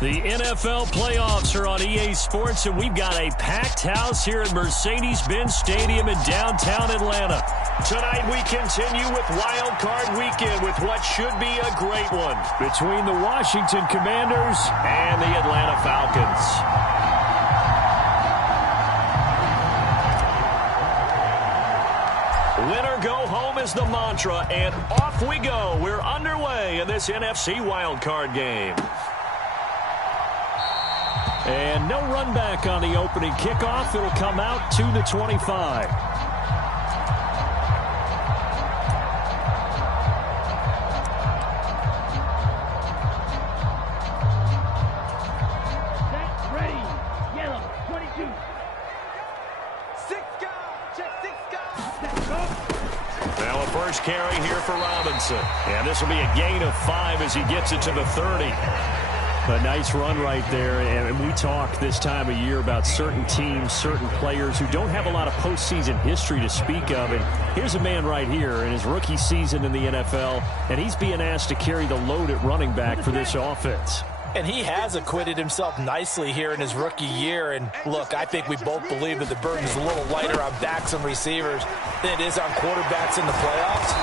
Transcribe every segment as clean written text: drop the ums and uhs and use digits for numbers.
The NFL playoffs are on EA Sports, and we've got a packed house here at Mercedes-Benz Stadium in downtown Atlanta. Tonight we continue with Wild Card Weekend with what should be a great one between the Washington Commanders and the Atlanta Falcons. Winner go home is the mantra, and off we go. We're underway in this NFC Wild Card game. And no run back on the opening kickoff. It'll come out to the 25. Set, ready, yellow, 22. Six guys, check six guys. Now a first carry here for Robinson. And this will be a gain of 5 as he gets it to the 30. A nice run right there, and we talk this time of year about certain teams, certain players who don't have a lot of postseason history to speak of, and here's a man right here in his rookie season in the NFL, and he's being asked to carry the load at running back for this offense. And he has acquitted himself nicely here in his rookie year, and look, I think we both believe that the burden is a little lighter on backs and receivers than it is on quarterbacks in the playoffs.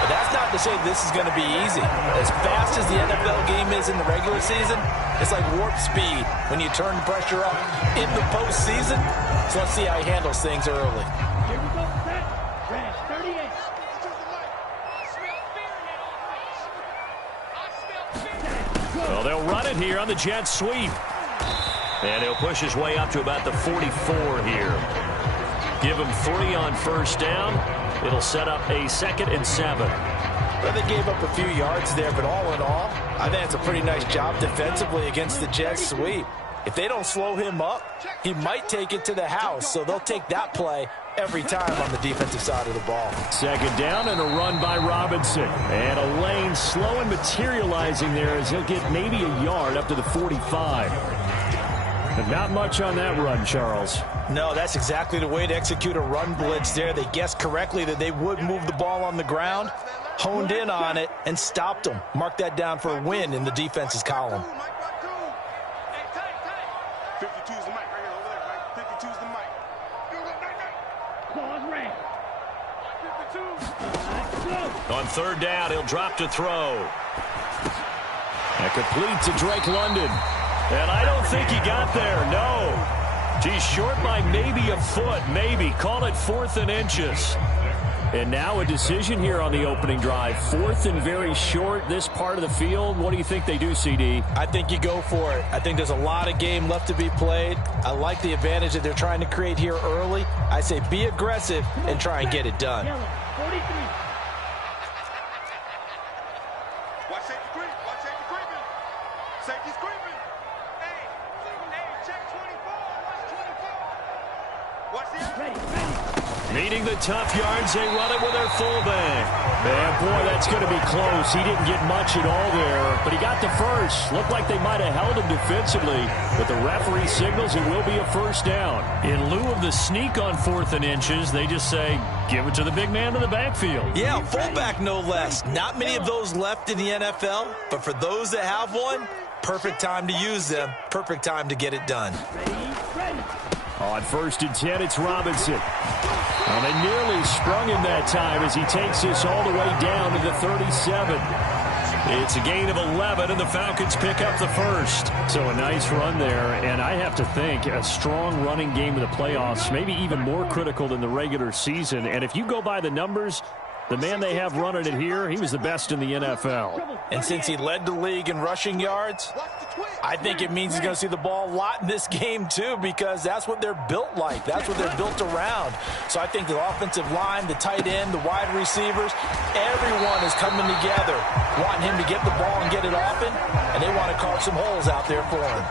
But that's not to say this is going to be easy. As fast as the NFL game is in the regular season, it's like warp speed when you turn the pressure up in the postseason. So let's see how he handles things early. Here we go, set, crash, 38. Well, they'll run it here on the jet sweep. And he'll push his way up to about the 44 here. Give him 3 on first down. It'll set up a 2nd and 7. Well, they gave up a few yards there, but all in all, I think it's a pretty nice job defensively against the jet sweep. If they don't slow him up, he might take it to the house, so they'll take that play every time on the defensive side of the ball. 2nd down and a run by Robinson. And a lane slow and materializing there as he'll get maybe a yard up to the 45. But not much on that run, Charles. No, that's exactly the way to execute a run blitz there. They guessed correctly that they would move the ball on the ground, honed in on it, and stopped them. Mark that down for a win in the defense's column. 52's the mic right here over there, right? 52's the mic. Claws red. 52. On 3rd down, he'll drop to throw. And complete to Drake London. And I don't think he got there, no. He's short by maybe a foot, maybe. Call it 4th and inches. And now a decision here on the opening drive. 4th and very short, this part of the field. What do you think they do, CD? I think you go for it. I think there's a lot of game left to be played. I like the advantage that they're trying to create here early. I say be aggressive and try and get it done. Yellow, 43. Watch safety creep. Watch safety creeping. Safety's creeping. Hey, check 24. Watch 24. Watch the Ready, ready. Needing the tough yards, they run it with their fullback. And boy, that's going to be close. He didn't get much at all there, but he got the first. Looked like they might have held him defensively, but the referee signals it will be a first down. In lieu of the sneak on 4th and inches, they just say, give it to the big man in the backfield. Yeah, fullback no less. Not many of those left in the NFL, but for those that have one, perfect time to use them. Perfect time to get it done. Ready, ready. On 1st and 10, it's Robinson. Well, they nearly sprung him that time as he takes this all the way down to the 37. It's a gain of 11, and the Falcons pick up the first. So a nice run there, and I have to think a strong running game of the playoffs, maybe even more critical than the regular season. And if you go by the numbers, the man they have running it here, he was the best in the NFL. And since he led the league in rushing yards, I think it means he's going to see the ball a lot in this game too, because that's what they're built like. That's what they're built around. So I think the offensive line, the tight end, the wide receivers, everyone is coming together, wanting him to get the ball and get it often, and they want to carve some holes out there for him.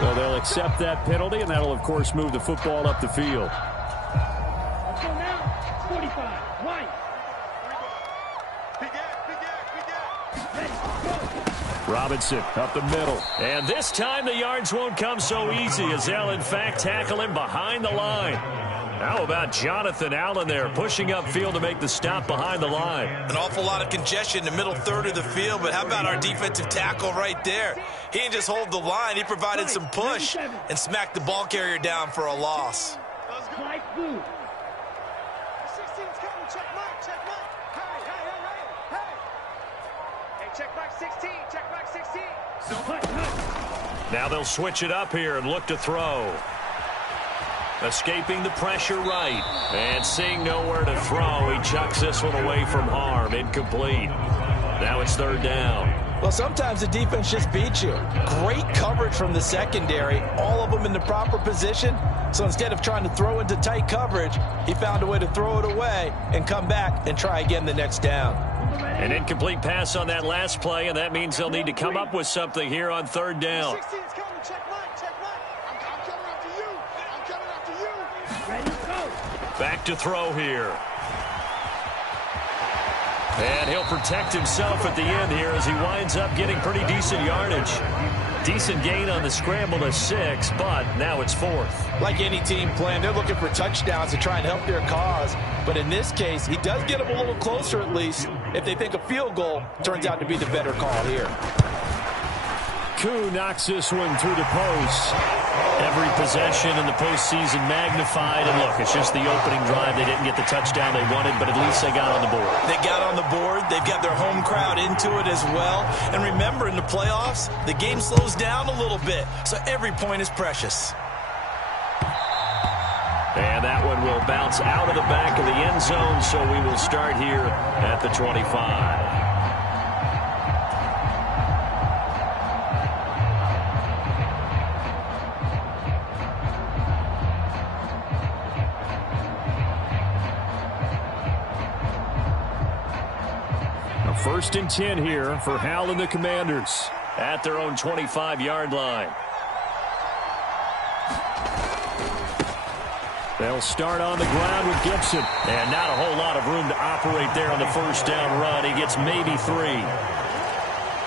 So they'll accept that penalty, and that'll, of course, move the football up the field. Let's go now. 45, right. Robinson up the middle. And this time the yards won't come so easy as they'll, in fact, tackle him behind the line. How about Jonathan Allen there, pushing upfield to make the stop behind the line? An awful lot of congestion in the middle third of the field, but how about our defensive tackle right there? He didn't just hold the line, he provided some push and smacked the ball carrier down for a loss. Flight blue. 16's coming, check mark, check mark. Hey. Hey, check mark 16, check mark 16. Now they'll switch it up here and look to throw. Escaping the pressure right. And seeing nowhere to throw, he chucks this one away from harm. Incomplete. Now it's third down. Well, sometimes the defense just beats you. Great coverage from the secondary, all of them in the proper position. So instead of trying to throw into tight coverage, he found a way to throw it away and come back and try again the next down. An incomplete pass on that last play, and that means they'll need to come up with something here on third down. 16's coming, check mark. I'm coming after you. Ready, go. Back to throw here. And he'll protect himself at the end here as he winds up getting pretty decent yardage. Decent gain on the scramble to 6, but now it's 4th. Like any team playing, they're looking for touchdowns to try and help their cause. But in this case, he does get them a little closer at least if they think a field goal turns out to be the better call here. Koo knocks this one through the post. Every possession in the postseason magnified. And look, it's just the opening drive. They didn't get the touchdown they wanted, but at least they got on the board. They got on the board. They've got their home crowd into it as well. And remember, in the playoffs, the game slows down a little bit. So every point is precious. And that one will bounce out of the back of the end zone, so we will start here at the 25. First and 10 here for Hal and the Commanders at their own 25-yard line. They'll start on the ground with Gibson. And not a whole lot of room to operate there on the first down run. He gets maybe 3.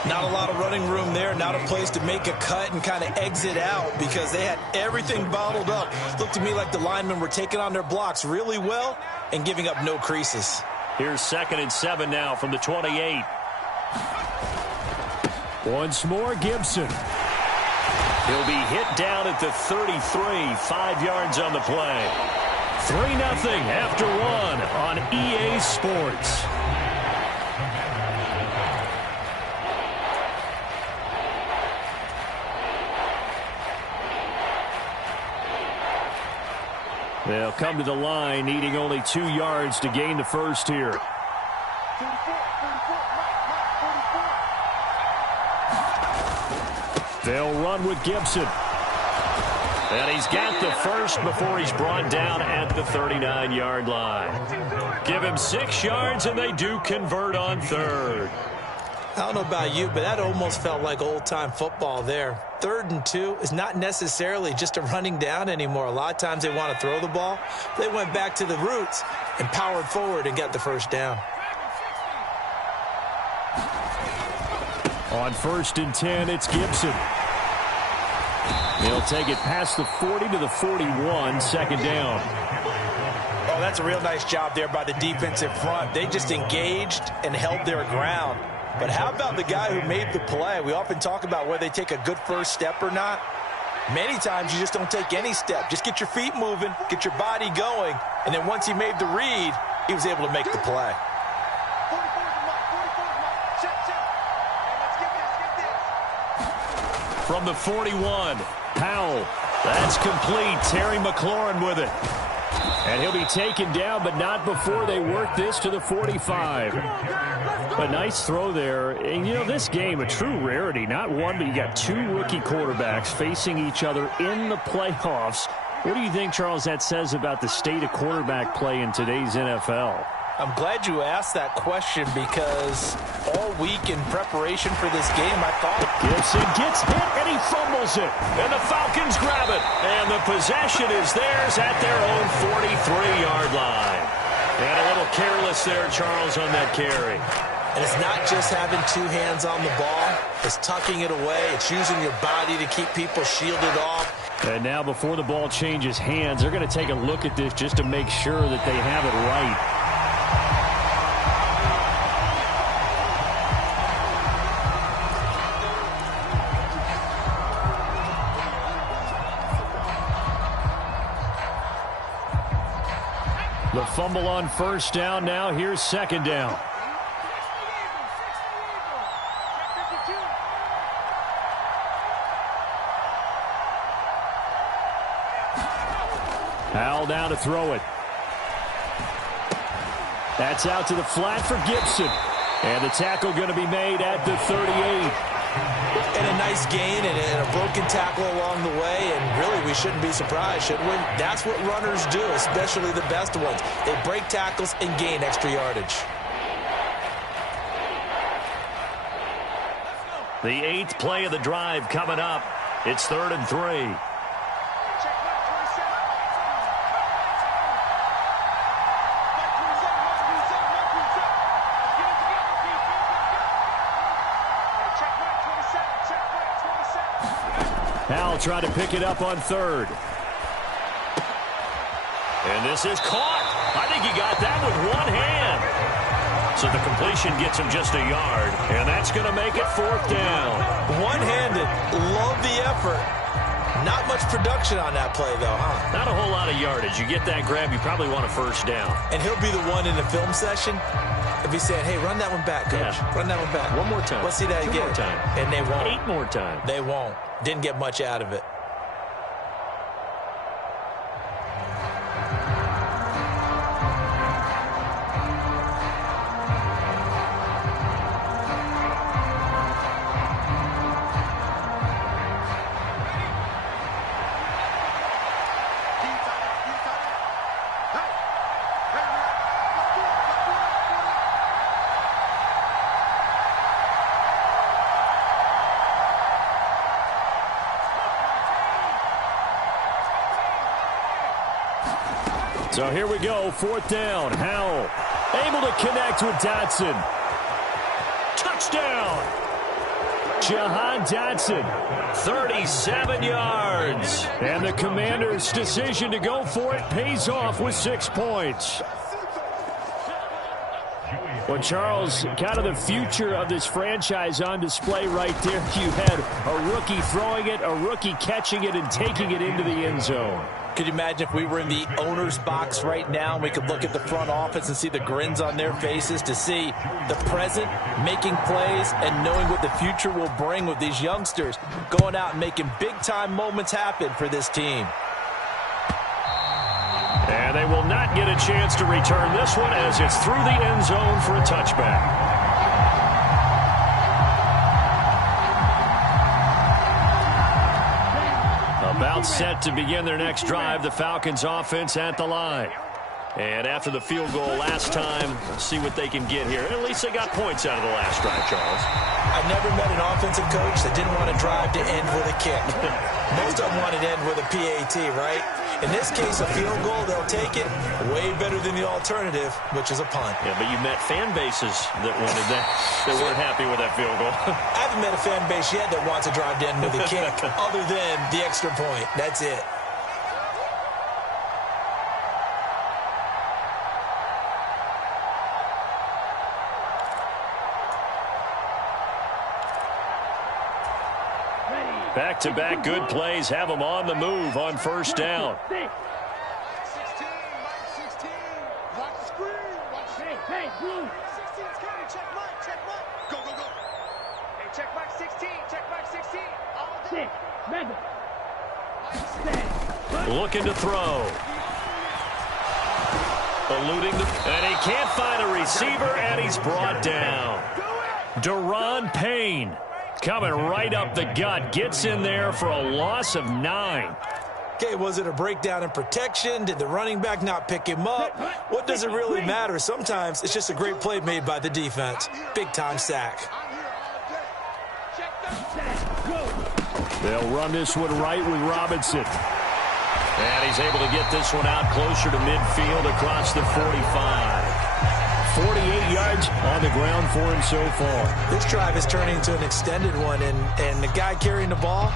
Not a lot of running room there. Not a place to make a cut and kind of exit out because they had everything bottled up. Looked to me like the linemen were taking on their blocks really well and giving up no creases. Here's 2nd and 7 now from the 28. Once more, Gibson. He'll be hit down at the 33, 5 yards on the play. 3-0 after 1 on EA Sports. They'll come to the line, needing only 2 yards to gain the first here. They'll run with Gibson. And he's got the first before he's brought down at the 39-yard line. Give him 6 yards, and they do convert on third. I don't know about you, but that almost felt like old-time football there. 3rd and 2 is not necessarily just a running down anymore. A lot of times they want to throw the ball. They went back to the roots and powered forward and got the first down. On 1st and 10, it's Gibson. He'll take it past the 40 to the 41, 2nd down. Oh, that's a real nice job there by the defensive front. They just engaged and held their ground. But how about the guy who made the play? We often talk about whether they take a good first step or not. Many times you just don't take any step. Just get your feet moving, get your body going, and then once he made the read, he was able to make the play. 44's the mark, 44's the mark. Check. Hey, let's get this. From the 41, Powell. That's complete. Terry McLaurin with it. And he'll be taken down, but not before they work this to the 45. A nice throw there. And, you know, this game, a true rarity. Not one, but you got 2 rookie quarterbacks facing each other in the playoffs. What do you think, Charles, that says about the state of quarterback play in today's NFL? I'm glad you asked that question because all week in preparation for this game, I thought Gibson gets hit and he fumbles it. And the Falcons grab it. And the possession is theirs at their own 43-yard line. And a little careless there, Charles, on that carry. And it's not just having 2 hands on the ball. It's tucking it away. It's using your body to keep people shielded off. And now before the ball changes hands, they're going to take a look at this just to make sure that they have it right. The fumble on first down. Now here's second down. Howell down to throw it. That's out to the flat for Gibson. And the tackle going to be made at the 38. And a nice gain and a broken tackle along the way. And really, we shouldn't be surprised, should we? That's what runners do, especially the best ones. They break tackles and gain extra yardage. The 8th play of the drive coming up. It's 3rd and 3. Howell trying to pick it up on 3rd. And this is caught. I think he got that with one hand. So the completion gets him just a yard. And that's going to make it 4th down. One-handed. Love the effort. Not much production on that play, though, huh? Not a whole lot of yardage. You get that grab, you probably want a 1st down. And he'll be the one in the film session if he's saying, hey, run that one back, coach. Yeah. Run that one back. One more time. Let's see that again. 2 more times. And they won't. 8 more times. They won't. Didn't get much out of it. So here we go, 4th down. Howell able to connect with Dotson. Touchdown! Jahan Dotson, 37 yards. And the Commanders' decision to go for it pays off with 6 points. Well, Charles, kind of the future of this franchise on display right there. You had a rookie throwing it, a rookie catching it, and taking it into the end zone. Could you imagine if we were in the owner's box right now and we could look at the front office and see the grins on their faces, to see the present making plays and knowing what the future will bring with these youngsters going out and making big-time moments happen for this team. And they will not get a chance to return this one as it's through the end zone for a touchback. About set to begin their next drive, the Falcons offense at the line. And after the field goal last time, let's see what they can get here. At least they got points out of the last drive, Charles. I've never met an offensive coach that didn't want to drive to end with a kick. Most of them wanted to end with a PAT, right? In this case, a field goal, they'll take it. Way better than the alternative, which is a punt. Yeah, but you met fan bases that wanted that, that weren't happy with that field goal. I haven't met a fan base yet that wants to drive to end with a kick other than the extra point. That's it. Back-to-back good plays have them on the move on first down. 16, Mike 16. Watch the screen. Hey, blue. 16's coming. Check Mike. Go. Hey, check Mike 16. Check Mike 16. All day. Looking to throw. Eluding and he can't find a receiver, and he's brought down. Deron Payne coming right up the gut, gets in there for a loss of 9. Okay, was it a breakdown in protection? Did the running back not pick him up? What does it really matter? Sometimes it's just a great play made by the defense. Big-time sack. They'll run this one right with Robinson. And he's able to get this one out closer to midfield across the 45. 48 yards on the ground for him so far. This drive is turning into an extended one, and the guy carrying the ball,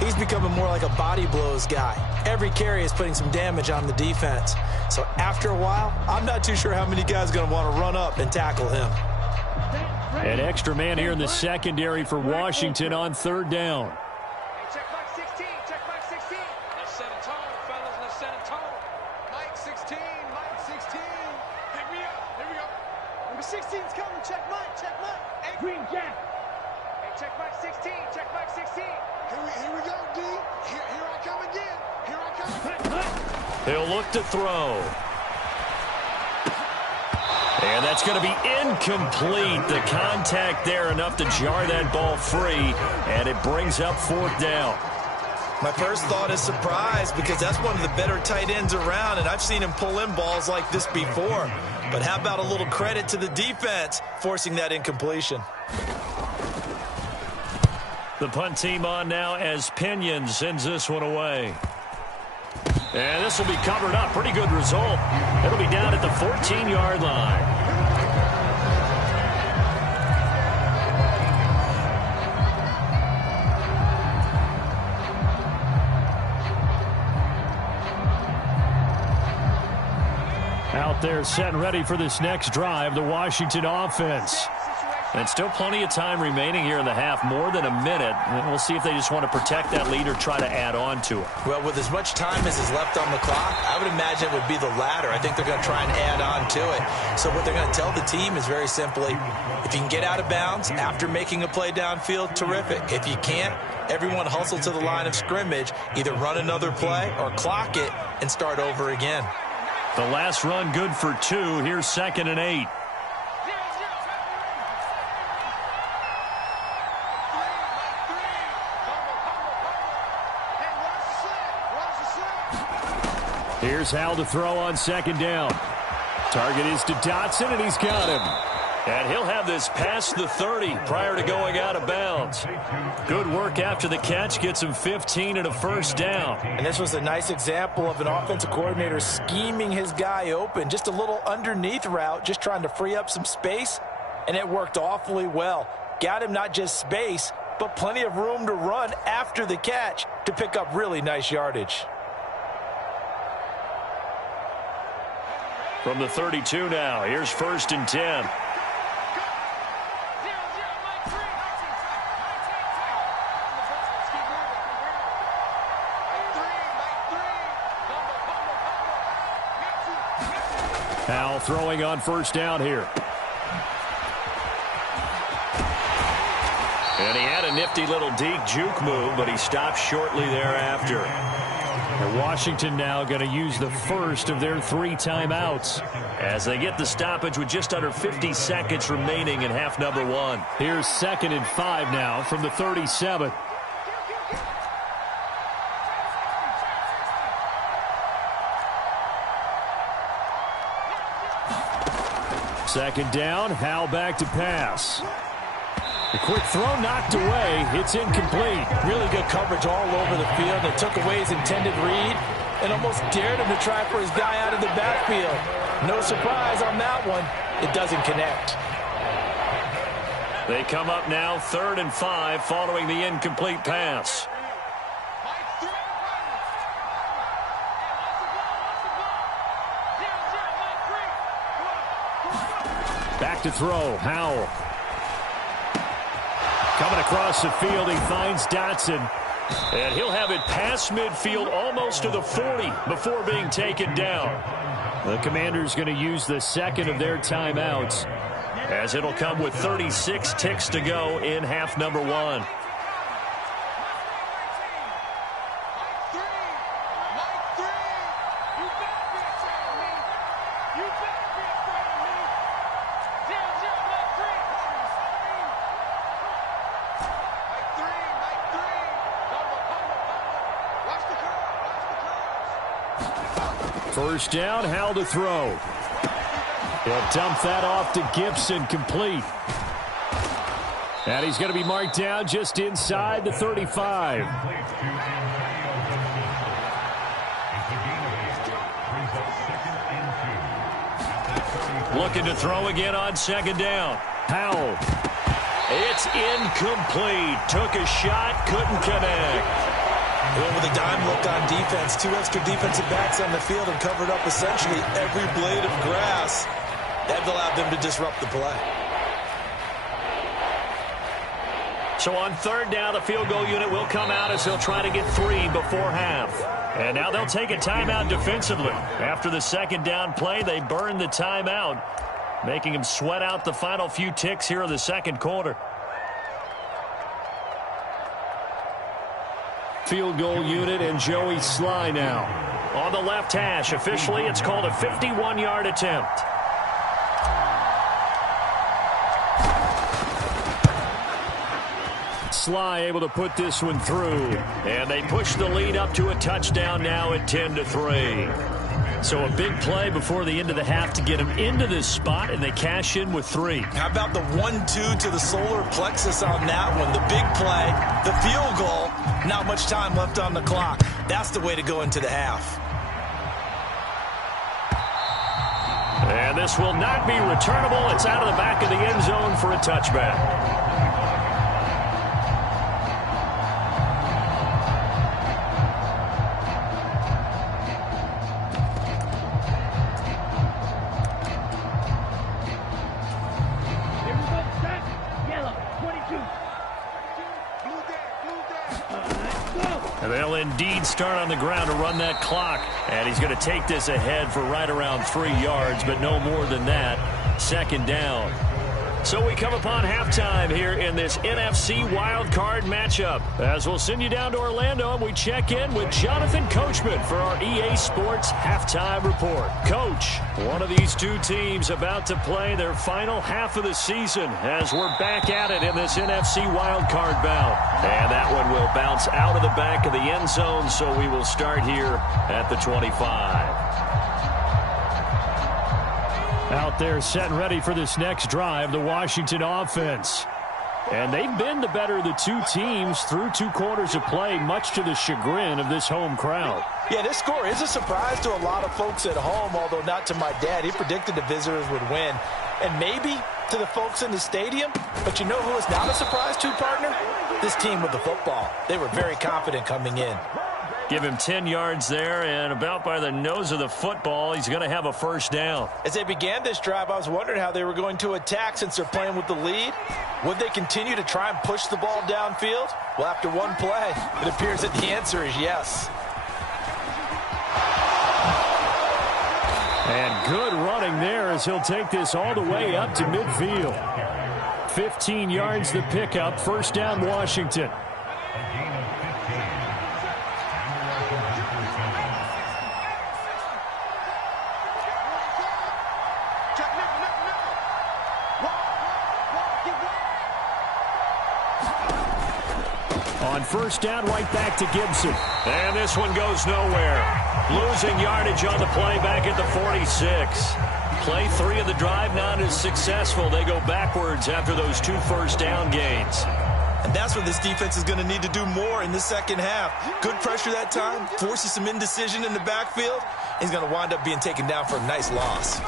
he's becoming more like a body blows guy. Every carry is putting some damage on the defense. So after a while, I'm not too sure how many guys are going to want to run up and tackle him. An extra man here in the secondary for Washington on third down. Check Mike 16. Check Mike 16. Let's set a tone, fellas. Let's set a tone. Mike 16. Mike 16. Pick me up. Here we go. Number 16's coming. Check Mike. Check Mike. Hey, Green Jack. Hey, check Mike 16. Check Mike 16. Here we go, D. Here I come again. Here I come. He'll look to throw. And that's going to be incomplete. The contact there enough to jar that ball free, and it brings up fourth down. My first thought is surprise, because that's one of the better tight ends around, and I've seen him pull in balls like this before. But how about a little credit to the defense forcing that incompletion? The punt team on now as Pinion sends this one away. And this will be covered up. Pretty good result. It'll be down at the 14-yard line. Out there set and ready for this next drive, the Washington offense. And still plenty of time remaining here in the half, more than a minute. And we'll see if they just want to protect that lead or try to add on to it. Well, with as much time as is left on the clock, I would imagine it would be the latter. I think they're going to try and add on to it. So what they're going to tell the team is very simply, if you can get out of bounds after making a play downfield, terrific. If you can't, everyone hustle to the line of scrimmage, either run another play or clock it and start over again. The last run good for 2. Here's 2nd and 8. Here's Hal to throw on 2nd down. Target is to Dotson, and he's got him. And he'll have this past the 30 prior to going out of bounds. Good work after the catch. Gets him 15 and a first down. And this was a nice example of an offensive coordinator scheming his guy open. Just a little underneath route, just trying to free up some space. And it worked awfully well. Got him not just space, but plenty of room to run after the catch to pick up really nice yardage. From the 32 now, here's 1st and 10. Hal throwing on 1st down here. And he had a nifty little deke juke move, but he stopped shortly thereafter. And Washington now going to use the first of their 3 timeouts as they get the stoppage with just under 50 seconds remaining in half number 1. Here's 2nd and 5 now from the 37. Second down, Hal back to pass. A quick throw knocked away. It's incomplete. Really good coverage all over the field. They took away his intended read and almost dared him to try for his guy out of the backfield. No surprise on that one. It doesn't connect. They come up now 3rd and 5 following the incomplete pass. Back to throw, Howell. Coming across the field, he finds Dotson. And he'll have it past midfield almost to the 40 before being taken down. The Commanders going to use the 2nd of their timeouts, as it'll come with 36 ticks to go in half number 1. First down, Hal to throw. He'll dump that off to Gibson, complete. And he's going to be marked down just inside the 35. Looking to throw again on second down. Howell. It's incomplete. Took a shot, couldn't connect. Well, with a dime look on defense, 2 extra defensive backs on the field and covered up essentially every blade of grass. That allowed them to disrupt the play. So on third down, the field goal unit will come out as they'll try to get 3 before half. And now they'll take a timeout defensively. After the second down play, they burn the timeout, making them sweat out the final few ticks here in the second quarter. Field goal unit and Joey Sly now. On the left hash, officially it's called a 51-yard attempt. Sly able to put this one through. And they push the lead up to a touchdown now at 10-3. So a big play before the end of the half to get them into this spot, and they cash in with 3. How about the 1-2 to the solar plexus on that one? The big play, the field goal, not much time left on the clock. That's the way to go into the half. And this will not be returnable. It's out of the back of the end zone for a touchback. They'll indeed start on the ground to run that clock. And he's going to take this ahead for right around 3 yards, but no more than that. Second down. So we come upon halftime here in this NFC wildcard matchup. As we'll send you down to Orlando, and we check in with Jonathan Coachman for our EA Sports Halftime Report. Coach, one of these two teams about to play their final half of the season as we're back at it in this NFC wildcard bout. And that one will bounce out of the back of the end zone, so we will start here at the 25. Out there set and ready for this next drive, the Washington offense. And they've been the better of the two teams through 2 quarters of play, much to the chagrin of this home crowd. Yeah, this score is a surprise to a lot of folks at home, although not to my dad. He predicted the visitors would win. And maybe to the folks in the stadium. But you know who is not a surprise to, partner? This team with the football. They were very confident coming in. Give him 10 yards there, and about by the nose of the football, he's going to have a first down. As they began this drive, I was wondering how they were going to attack since they're playing with the lead. Would they continue to try and push the ball downfield? Well, after one play, it appears that the answer is yes. And good running there as he'll take this all the way up to midfield. 15 yards the pickup, first down Washington. On first down, right back to Gibson. And this one goes nowhere. Losing yardage on the play back at the 46. Play 3 of the drive not as successful. They go backwards after those 2 first down gains. And that's what this defense is going to need to do more in the second half. Good pressure that time, forces some indecision in the backfield. He's going to wind up being taken down for a nice loss.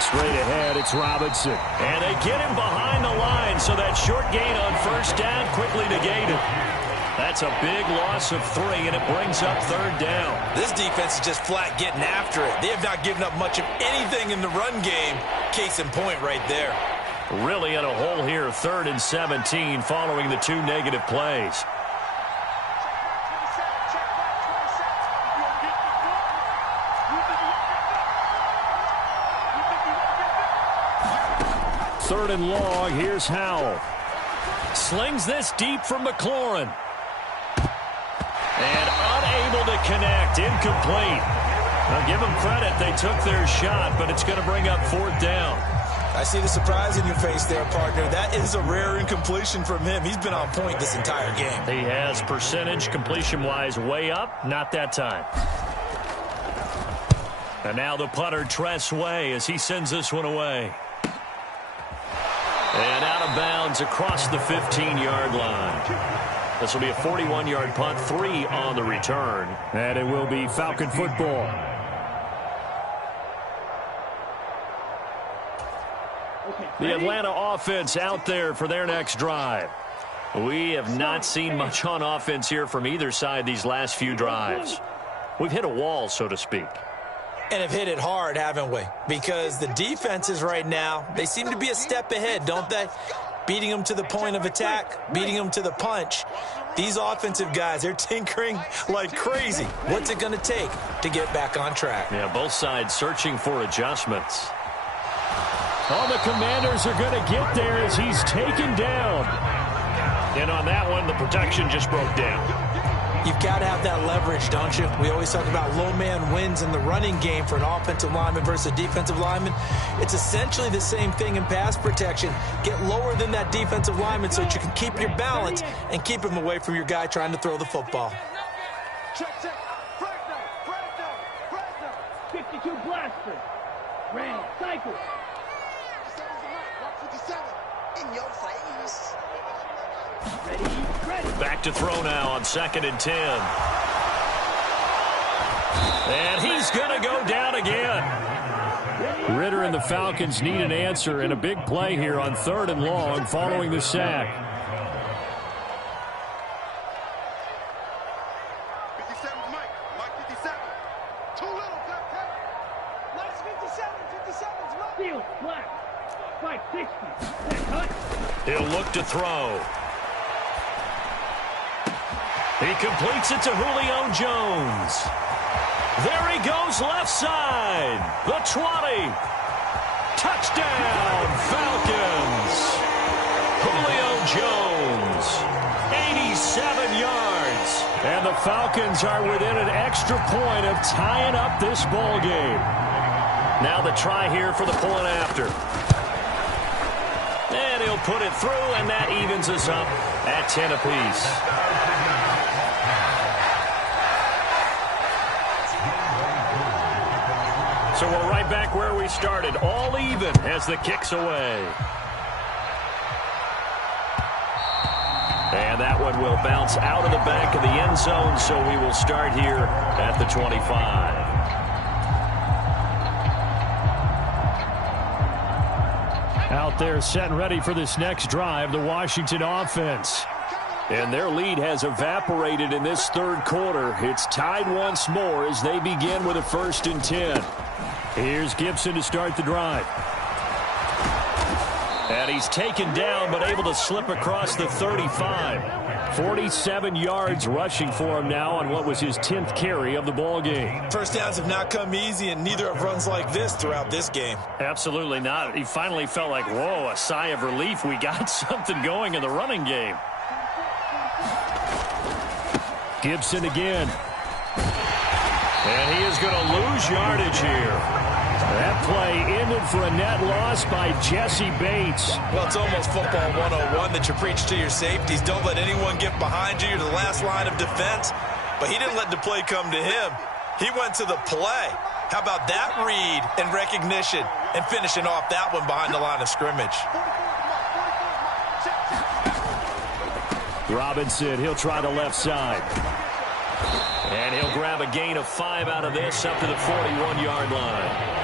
Straight ahead, it's Robinson. And they get him behind the line, so that short gain on first down quickly negated. That's a big loss of 3, and it brings up third down. This defense is just flat getting after it. They have not given up much of anything in the run game. Case in point right there. Really in a hole here, 3rd and 17 following the 2 negative plays. Third and long, here's Howell. Slings this deep from McLaurin. And unable to connect, incomplete. Now give them credit, they took their shot, but it's going to bring up 4th down. I see the surprise in your face there, partner. That is a rare incompletion from him. He's been on point this entire game. He has percentage completion-wise way up, not that time. And now the punter, Tress Way, as he sends this one away. And out of bounds across the 15-yard line. This will be a 41-yard punt, 3 on the return. And it will be Falcon football. The Atlanta offense out there for their next drive. We have not seen much on offense here from either side these last few drives. We've hit a wall, so to speak. And have hit it hard, haven't we? Because the defenses right now, they seem to be a step ahead, don't they? Beating them to the point of attack, beating them to the punch. These offensive guys, they're tinkering like crazy. What's it going to take to get back on track? Yeah, both sides searching for adjustments. Oh, the Commanders are going to get there as he's taken down. And on that one, the protection just broke down. You've got to have that leverage, don't you? We always talk about low man wins in the running game for an offensive lineman versus a defensive lineman. It's essentially the same thing in pass protection. Get lower than that defensive lineman so that you can keep your balance and keep him away from your guy trying to throw the football. Check. Fresno. 52 blaster. Red, cycle. 57. In your face. Ready. Back to throw now on 2nd and 10. And he's going to go down again. Ritter and the Falcons need an answer and a big play here on 3rd and long following the sack. 57's Mike 57. Too little, Black Cat. Mike's 57's Mike. Field, black. 560. Cut. He'll look to throw. He completes it to Julio Jones. There he goes left side. The 20. Touchdown, Falcons. Julio Jones. 87 yards. And the Falcons are within an extra point of tying up this ball game. Now the try here for the point after. And he'll put it through, and that evens us up at 10 apiece. So we're right back where we started, all even as the kick's away. And that one will bounce out of the back of the end zone, so we will start here at the 25. Out there set and ready for this next drive, the Washington offense. And their lead has evaporated in this 3rd quarter. It's tied once more as they begin with a 1st and 10. Here's Gibson to start the drive. And he's taken down but able to slip across the 35. 47 yards rushing for him now on what was his 10th carry of the ball game. First downs have not come easy, and neither have runs like this throughout this game. Absolutely not. He finally felt like, whoa, a sigh of relief. We got something going in the running game. Gibson again. And he is going to lose yardage here. That play ended for a net loss by Jesse Bates. Well, it's almost football 101 that you preach to your safeties. Don't let anyone get behind you. You're the last line of defense. But he didn't let the play come to him. He went to the play. How about that read and recognition and finishing off that one behind the line of scrimmage? Robinson, he'll try the left side. And he'll grab a gain of 5 out of this up to the 41-yard line.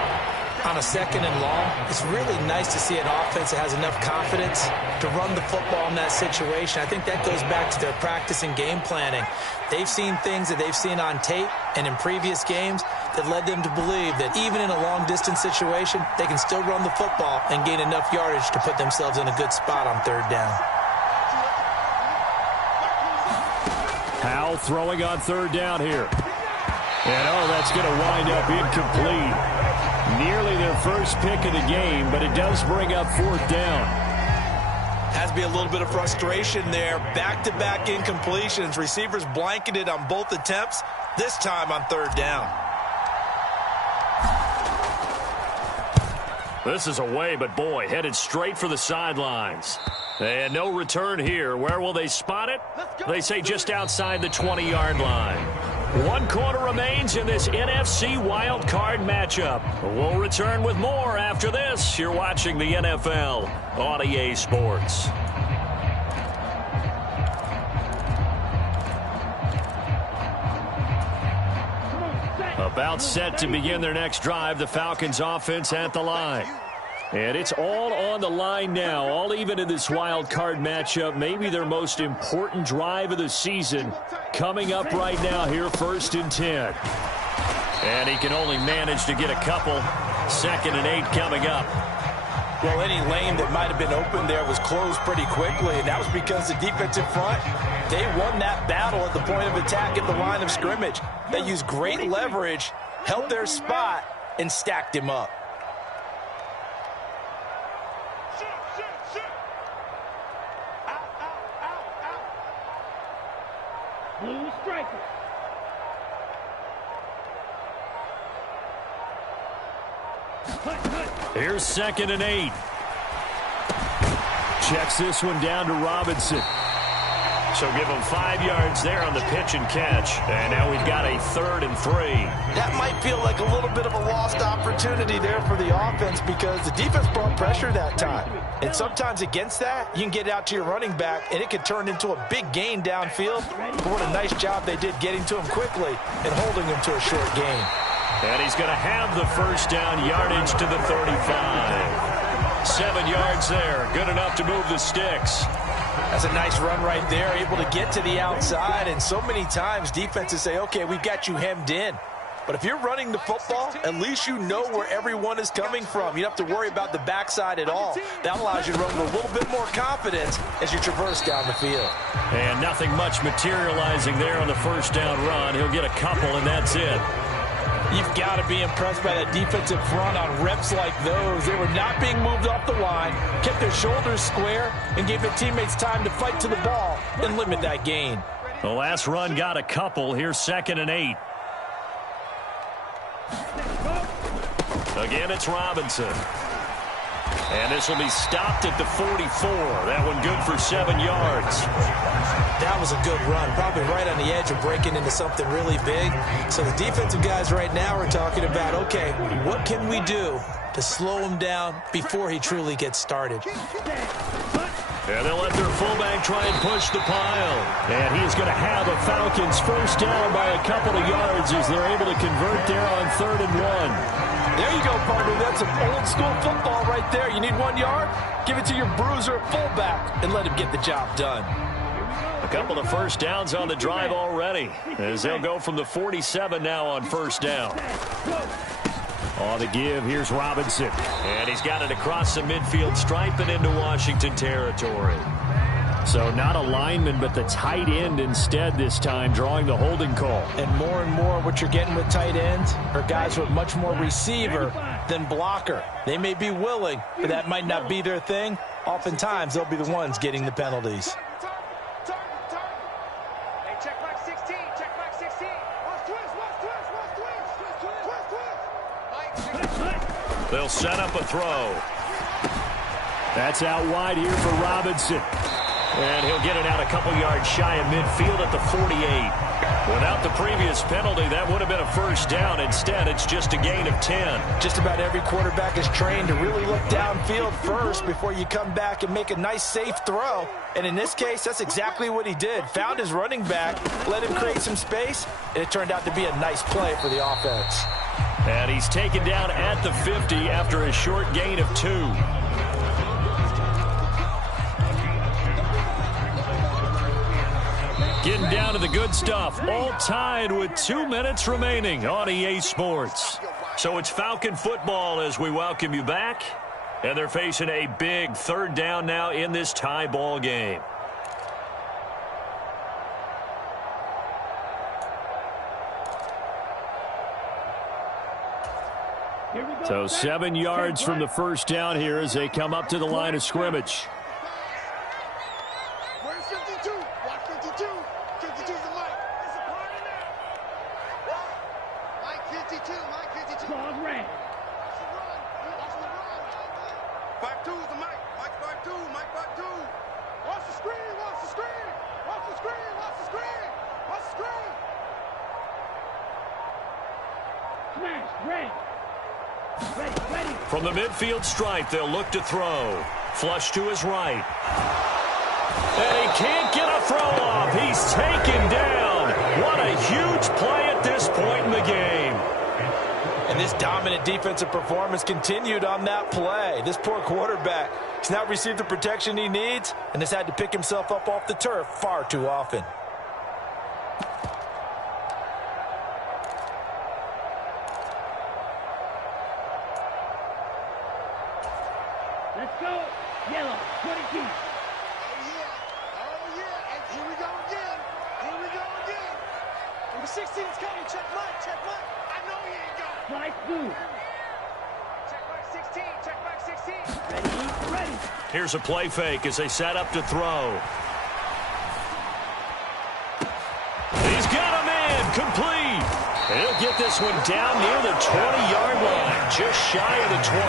On a 2nd and long, it's really nice to see an offense that has enough confidence to run the football in that situation. I think that goes back to their practice and game planning. They've seen things that they've seen on tape and in previous games that led them to believe that even in a long-distance situation, they can still run the football and gain enough yardage to put themselves in a good spot on 3rd down. Howell throwing on 3rd down here. And, oh, that's going to wind up incomplete. Nearly their first pick of the game, but it does bring up 4th down. Has to be a little bit of frustration there. Back-to-back incompletions. Receivers blanketed on both attempts, this time on 3rd down. This is away, but boy, headed straight for the sidelines. And no return here. Where will they spot it? They say just outside the 20-yard line. 1 quarter remains in this NFC wild card matchup. We'll return with more after this. You're watching the NFL on EA Sports. About set to begin their next drive, the Falcons offense at the line. And it's all on the line now, all even in this wild card matchup. Maybe their most important drive of the season coming up right now here, 1st and 10. And he can only manage to get a couple. 2nd and 8 coming up. Well, any lane that might have been open there was closed pretty quickly, and that was because the defensive front, they won that battle at the point of attack at the line of scrimmage. They used great leverage, held their spot, and stacked him up. Blue striker. Here's 2nd and 8. Checks this one down to Robinson. So give him 5 yards there on the pitch and catch. And now we've got a 3rd and 3. That might feel like a little bit of a lost opportunity there for the offense because the defense brought pressure that time. And sometimes against that, you can get out to your running back, and it could turn into a big gain downfield. But what a nice job they did getting to him quickly and holding him to a short gain. And he's going to have the 1st down, yardage to the 35. 7 yards there, good enough to move the sticks. That's a nice run right there, able to get to the outside. And so many times defenses say, okay, we've got you hemmed in. But if you're running the football, at least you know where everyone is coming from. You don't have to worry about the backside at all. That allows you to run with a little bit more confidence as you traverse down the field. And nothing much materializing there on the 1st down run. He'll get a couple, and that's it. You've got to be impressed by that defensive front on reps like those. They were not being moved off the line, kept their shoulders square, and gave their teammates time to fight to the ball and limit that gain. The last run got a couple. Here's 2nd and 8. Again, it's Robinson. And this will be stopped at the 44. That one good for 7 yards. That was a good run, probably right on the edge of breaking into something really big. So the defensive guys right now are talking about, okay, what can we do to slow him down before he truly gets started? And they'll let their fullback try and push the pile. And he is going to have a Falcons 1st down by a couple of yards as they're able to convert there on 3rd and 1. There you go, partner. That's some old-school football right there. You need 1 yard? Give it to your bruiser fullback and let him get the job done. A couple of 1st downs on the drive already as they'll go from the 47 now on 1st down. On the give, here's Robinson. And he's got it across the midfield stripe and into Washington territory. So not a lineman, but the tight end instead this time, drawing the holding call. And more what you're getting with tight ends are guys with much more receiver than blocker. They may be willing, but that might not be their thing. Oftentimes, they'll be the ones getting the penalties. Hey, check back 16, check back 16. Watch twist. They'll set up a throw. That's out wide here for Robinson. And he'll get it out a couple yards shy of midfield at the 48. Without the previous penalty, that would have been a 1st down. Instead, it's just a gain of 10. Just about every quarterback is trained to really look downfield first before you come back and make a nice, safe throw. And in this case, that's exactly what he did. Found his running back, let him create some space, and it turned out to be a nice play for the offense. And he's taken down at the 50 after a short gain of 2. Getting down to the good stuff. All tied with 2 minutes remaining on EA Sports. So it's Falcon football as we welcome you back. And they're facing a big 3rd down now in this tie ball game. So 7 yards from the 1st down here as they come up to the line of scrimmage. Where's 52? Watch 52. 52's the Mike. There's a part in there. Mike 52, Mike 52. Ball red. Watch the run. Watch the run. 52's the Mike. Mike 52, Mike 52. Watch the screen, watch the screen. Watch the screen, watch the screen. Watch the screen. Smash, red. Ready. From the midfield stripe, they'll look to throw. Flush to his right. And he can't get a throw off. He's taken down. What a huge play at this point in the game. And his dominant defensive performance continued on that play. This poor quarterback has not received the protection he needs and has had to pick himself up off the turf far too often. Let's go. Yellow, 22. Oh, yeah. And here we go again. Here we go again. Number 16's coming. Check Mike. Check Mike. I know he ain't got it. Flight blue. Check Mike 16. Check Mike 16. Ready. Here's a play fake as they set up to throw. He's got a man complete. And he'll get this one down near the 20-yard line, just shy of the 20.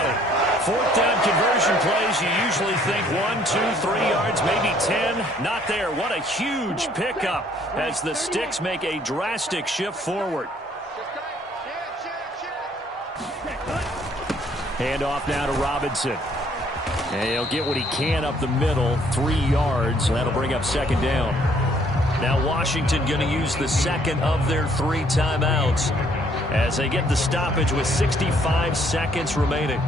Fourth down conversion plays, you usually think 1, 2, 3 yards, maybe 10. Not there. What a huge pickup as the Sticks make a drastic shift forward. Handoff now to Robinson. And he'll get what he can up the middle, 3 yards. That'll bring up second down. Now Washington going to use the second of their 3 timeouts as they get the stoppage with 65 seconds remaining.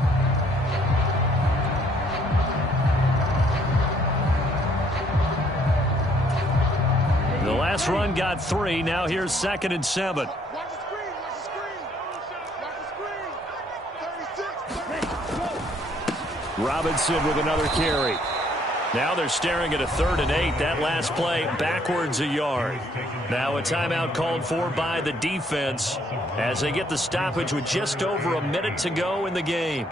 The last run got 3. Now here's 2nd and 7. Watch the screen. Watch the screen. Watch the screen. 36. Robinson with another carry. Now they're staring at a 3rd and 8. That last play backwards a yard. Now a timeout called for by the defense as they get the stoppage with just over a minute to go in the game.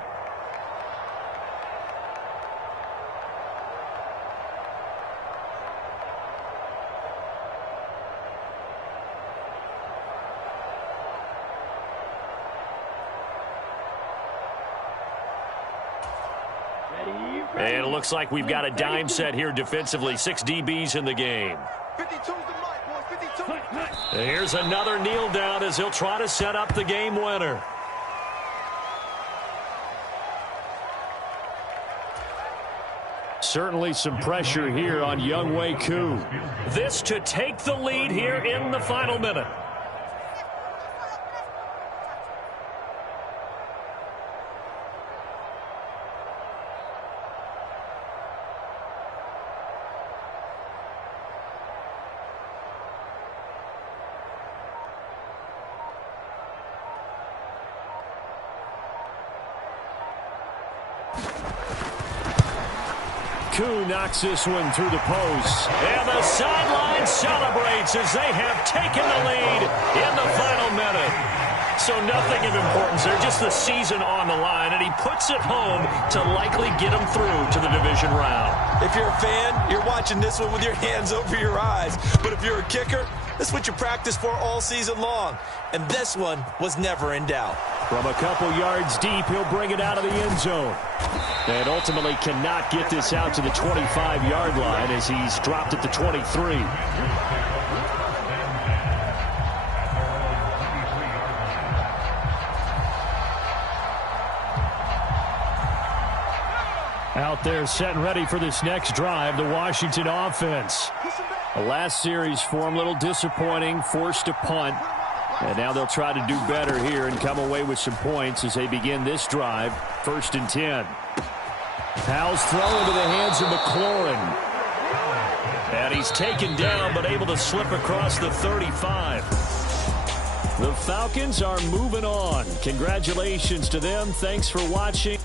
And it looks like we've got a dime set here defensively. 6 DBs in the game. 52's the mic, boys. 52. Here's another kneel down as he'll try to set up the game winner. Certainly some pressure here on Younghoe Koo. This to take the lead here in the final minute. Koo knocks this one through the post. And the sideline celebrates as they have taken the lead in the final minute. So nothing of importance there, just the season on the line, and he puts it home to likely get them through to the division round. If you're a fan, you're watching this one with your hands over your eyes. But if you're a kicker, that's what you practice for all season long. And this one was never in doubt. From a couple yards deep, he'll bring it out of the end zone. And ultimately cannot get this out to the 25-yard line as he's dropped at the 23. Out there set and ready for this next drive, the Washington offense. The last series for him, a little disappointing, forced a punt. And now they'll try to do better here and come away with some points as they begin this drive. 1st and 10. Powell's throw into the hands of McLaurin. And he's taken down but able to slip across the 35. The Falcons are moving on. Congratulations to them. Thanks for watching.